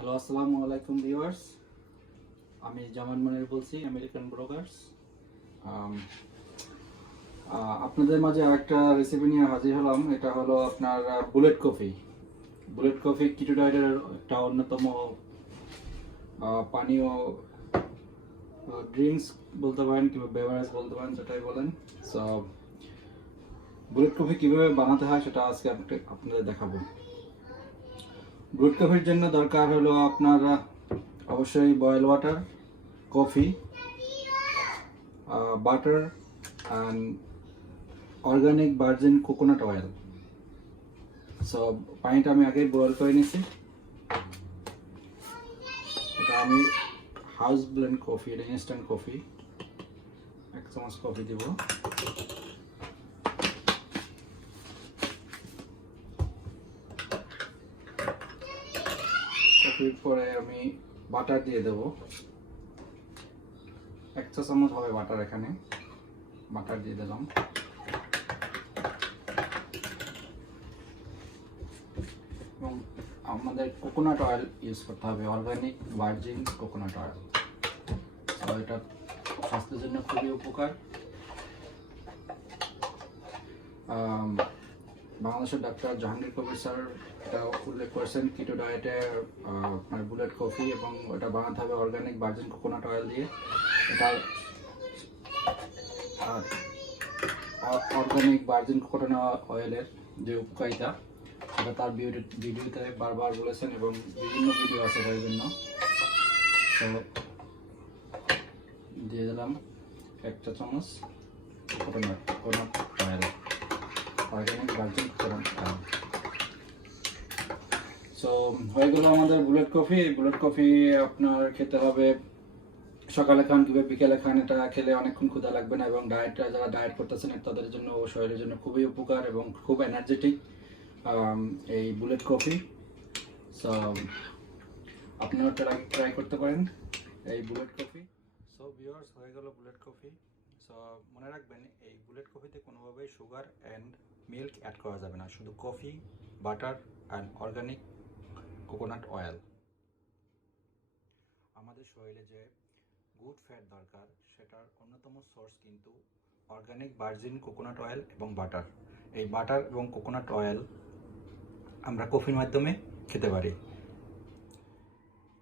Hello আসসালামু আলাইকুম viewers আমি জামান মনির বলছি আমেরিকান ব্রোকার্স আপনাদের মাঝে আরেকটা রেসিপি নিয়ে হাজির হলাম। এটা হলো আপনার bullet coffee bullet coffee keto ডায়েটের একটা অন্যতম পানীয় ড্রিঙ্কস বলতে পারেন কিংবা বেভারেজ বলতে পারেন, যেটাই বলেন। সো বুলেট কফি কীভাবে বানাতে হয় সেটা আজকে আপনি- আপনাদের দেখাবো। ব্রুড কফির জন্য দরকার হলো আপনার অবশ্যই boil water coffee butter and organic virgin coconut oil so পানিটা আমি আগেই বয়েল করে নিয়েছি এটা আমি হাউস ব্লেন্ড কফি এটা ইনস্ট্যান্ট কফি এক চামচ কফি দিব। কফির পরে আমি বাটার দিয়ে দেব। এক চা চামচ হবে বাটার এখানে। বাটার দিয়ে দিলাম। এবং আমাদের কোকোনাট অয়েল ইউজ করতে হবে। অর্গানিক ভার্জিন কোকোনাট অয়েল এটা স্বাস্থ্যের জন্য খুবই উপকার। বাংলাদেশের ডাক্তার জাহাঙ্গীর কবির স্যার, এটা উল্লেখ করেছেন কিটো ডায়েটে আপনার বুলেট কফি এবং ওটা বানাতে হবে অর্গানিক ভার্জিন কোকোনাট অয়েল দিয়ে। এটা আর অর্গানিক ভার্জিন কোকোনাট অয়েলের যে উপকারিতা, সেটা তার ভিডিও- ভিডিওতে বারবার বলেছেন এবং বিভিন্ন ভিডিও আছে তাই জন্য। দিয়ে দিলাম একটা চামচ কোকোনাট কোকোনাট সো হয়ে গেল আমাদের বুলেট কফি বুলেট কফি আপনার খেতে হবে। সকালে খান কিংবা বিকেলে খান, এটা খেলে অনেকক্ষণ ক্ষুধা লাগবে না এবং ডায়েটটা যারা ডায়েট করতেছেন, তাদের জন্য শরীরের জন্য খুবই উপকার এবং খুব এনার্জেটিক এই বুলেট কফি সো আপনারা ট্রাই ট্রাই করতে পারেন এই বুলেট কফি সো ভিউয়ার্স হয়ে গেল বুলেট কফি সো মনে রাখবেন, এই কফিতে কোনোভাবেই সুগার অ্যান্ড মিল্ক অ্যাড করা যাবে না। শুধু coffee butter and organic coconut oil আমাদের শরীরে যে গুড ফ্যাট দরকার, সেটার অন্যতম সোর্স কিন্তু অর্গানিক ভার্জিন কোকোনাট অয়েল এবং বাটার এই বাটার এবং কোকোনাট অয়েল আমরা কফির মাধ্যমে খেতে পারি।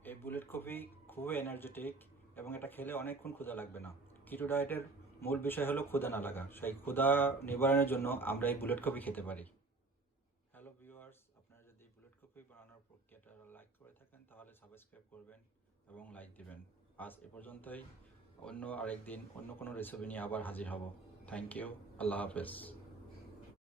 এই বুলেট কফি খুবই এনার্জেটিক এবং এটা খেলে অনেকক্ষণ ক্ষুধা লাগবে না। কিটো ডায়েটের মূল বিষয় হলো ক্ষুধা না লাগা। সেই ক্ষুধা নিবারণের জন্য আমরা এই বুলেট কপি খেতে পারি। হ্যালো ভিউয়ার্স, আপনারা যদি বুলেট কপি বানানোর প্রক্রিয়াটা লাইক করে থাকেন, তাহলে সাবস্ক্রাইব করবেন এবং লাইক দিবেন। আজ এ পর্যন্তই। অন্য আরেকদিন অন্য কোনো রেসিপি নিয়ে আবার হাজির হব। থ্যাংক ইউ আল্লাহ হাফেজ।